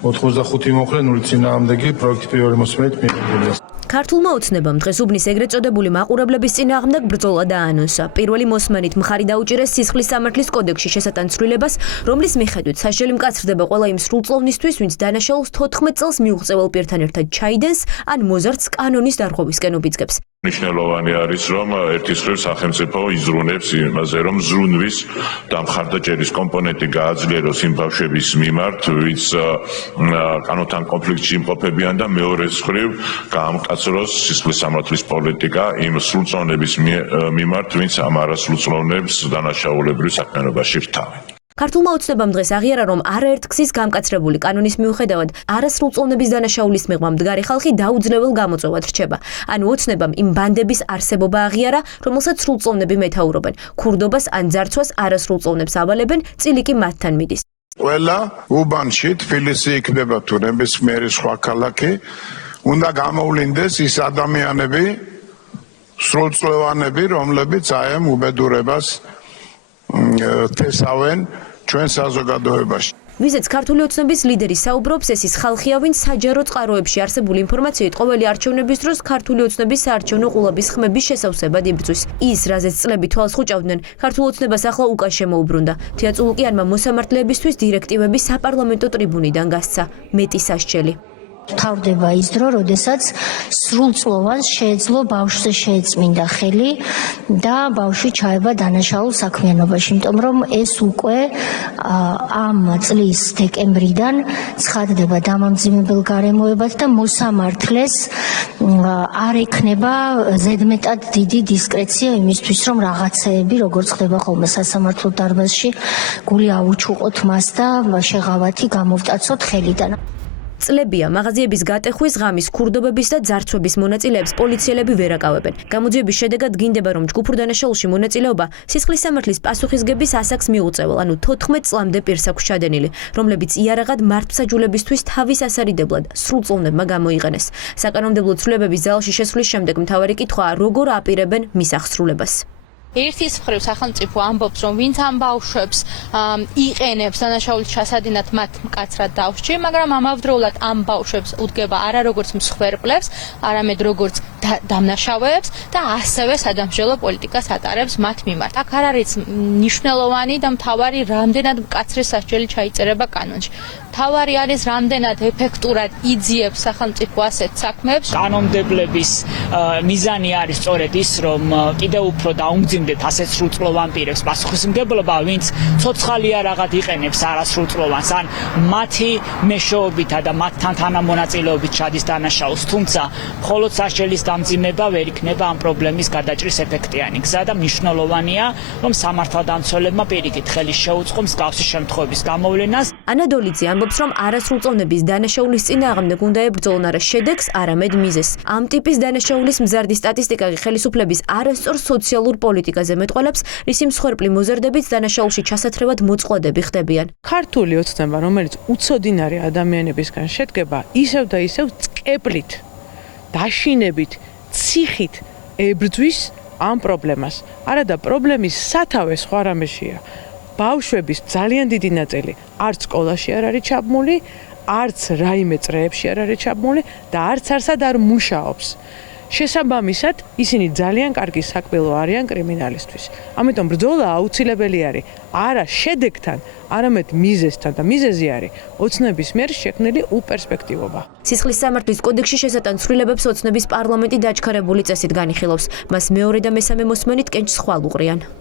85 მომხრე 0 წინააღმდეგი პროექტი პირველი მოსმენით მიიღეს. ქართულმა ოცნებამ დღეს უბნის ეგრეთ წოდებული მაყურებლების წინააღმდეგ ბრძოლა დაანონსა. პირველი მოსმენით მხარი დაუჭირეს სისხლის სამართლის კოდექსში შესატან ცვლილებას, რომლის მიხედვით საშელი მკაცრდება ყველა იმ სრულწლოვნისთვის, ვინც დანაშაულს 14 წელს მიუღწევალ პირთან ერთად ჩაიდენს, ან მოზარდს კანონის დარღვევისკენ უბიძგებს. მნიშვნელოვანი არის, რომ ერთის მხრივ სახელმწიფო იზრუნებს იმაზე, რომ ზრუნვის და მხარდაჭერის კომპონენტი გააძლიეროს იმ ბავშვების მიმართ, ვინც კანონთან კონფლიქტში იმყოფებიან და მეორეს მხრივ გაამკაცროს სისხლის სამართლის პოლიტიკა იმ სრულწლოვნების მიმართ, ვინც ამ არასრულწლოვნებს დანაშაულებრივ საქმიანობაში რთავენ. ქართულმა ოცნებამ დღეს აღიარა, რომ არაერთ გზის გამკაცრებული კანონის მიუხედავად არასრულწლოვნების დანაშაულის მიღმა მდგარი ხალხი დაუძლებელ გამოწვევად რჩება. ანუ ოცნებამ იმ ბანდების არსებობა აღიარა, რომელსაც სრულწლოვნები მეთაურობენ. ქურდობას ან ძარცვას არასრულწლოვნებს ავალებენ, წილი კი მათთან მიდის. ყველა უბანში თბილისი იქნება თუ ნებისმიერი სხვა ქალაქი, უნდა გამოვლინდეს ის ადამიანები, სრულწლოვანები, რომლებიც აი ამ უბედურებას თესავენ ჩვენ საზოგადოებაში. ვიზეც ქართული ოცნების ლიდერი საუბრობს, ეს ის ხალხია, ვინც საჯარო წყაროებში არსებული ინფორმაციით ყოველი არჩევნების დროს ქართული ოცნების საარჩევნო ყულების ხმების შესავსებად იბრძვის. ის, რაზეც წლები თვალს ხუჭავდნენ, ქართულ ოცნებას ახლა უკან შემოუბრუნდა. თია წულუკიანმა მოსამართლეებისთვის დირექტივები საპარლამენტო ტრიბუნიდან გასცა. მეტი სასჯელი. თავდება ის დრო, როდესაც სრულწლოვანს შეეძლო ბავშვზე შეეწმინდა ხელი და ბავშვი ჩაება დანაშაულ საქმიანობაში, იმიტომ რომ ეს უკვე ამ წლის დეკემბრიდან ცხადდება დამამძიმებელ გარემოებად და მოსამართლეს არ ექნება ზედმეტად დიდი დისკრეცია იმისთვის, რომ რაღაცეები, როგორც ხდება ხოლმე სასამართლო დარბაზში, გული აუჩუყოთ მას და შეღავათი გამოვტაცოთ ხელიდან. წლებია მაღაზიების გატეხვის, ღამის, ქურდობების და ძარცვების მონაწილეებს პოლიციელები ვერ აკავებენ. გამოძიების შედეგად გინდება, რომ ჯგუფურ დანაშაულში მონაწილეობა სისხლის სამართლის პასუხისგების ასაკს მიუწევალ, ანუ 14 წლამდე პირს აქვს ჩადენილი, რომლებიც იარაღად მართლმსაჯულებისთვის თავის ასარიდებლად სრულწლოვნებმა გამოიყენეს. საკანონმდებლო ცვლილებების ძალში შესვლის შემდეგ მთავარი კითხვაა, როგორ აპირებენ მის აღსრულებას. ერთის მხრივ სახელმწიფო ამბობს, რომ ვინც ამ ბავშვებს იყენებს დანაშაულის ჩასადინად მათ მკაცრად დაუსჯი, მაგრამ ამავდროულად ამ ბავშვებს უდგება არა როგორც მსხვერპლებს, არამედ როგორც დამნაშავეებს და ასევე სადამსჯელო პოლიტიკას ატარებს მათ მიმართ. აქ არ არის მნიშვნელოვანი და მთავარი რამდენად მკაცრი სასჯელი ჩაიწერება კანონში. მთავარი არის რამდენად ეფექტურად იძიებს სახელმწიფო ასეთ საქმეებს. კანონმდებლების მიზანი არის სწორედ ის, რომ კიდევ უფრო დაუმძიმდეთ ასეთ სრულწლოვან პირებს პასუხისმგებლობა, ვინც ცოცხალი იარაღად იყენებს არასრულწლოვანს, ან მათი მეშვეობითა და მათთან თანამონაწილეობით ჩადის დანაშაულს, თუმცა მხოლოდ სასჯელის დამძიმება ვერ იქნება ამ პრობლემის გადაჭრის ეფექტიანი გზა და მნიშვნელოვანია, რომ სამართალდამცველებმა პირიქით ხელი შეუწყო მსგავსი შემთხვევების გამოვლენას. ანადოლიძე ამბობს, რომ არასრულწლოვნების დანაშაულის წინააღმდეგ უნდა ებრძოლონ არა შედეგს, არამედ მიზეზს. ამ ტიპის დანაშაულის მზარდი სტატისტიკა ხელისუფლების არასწორ სოციალურ პოლიტიკაზე მეტყველებს, რისი მსხვერპლი მოზარდებიც დანაშაულში ჩასათრევად მოწყვლადები ხდებიან. ქართული ოცნება, რომელიც უცოდინარი ადამიანებისგან შედგება, ისევ და ისევ წყეპლით, დაშინებით, ციხით ებრძვის ამ პრობლემას. არადა პრობლემის სათავე სხვა რამეშია. ბავშვების ძალიან დიდი ნაწილი არც სკოლაში არ არის ჩაბმული, არც რაიმე წრეებში არ არის ჩაბმული და არც არსად არ მუშაობს. შესაბამისად, ისინი ძალიან კარგი საკბილო არიან კრიმინალისთვის. ამიტომ ბრძოლა აუცილებელი არის არა შედეგთან, არამედ მიზეზთან და მიზეზი არის ოცნების მიერ შექმნილი უპერსპექტივობა. სისხლის სამართლის კოდექსში შესატან ცვლილებებს ოცნების პარლამენტი დაჩქარებული წესით განიხილავს. მას მეორე და მესამე მოსმენით კენჭს ხვალ უყრიან.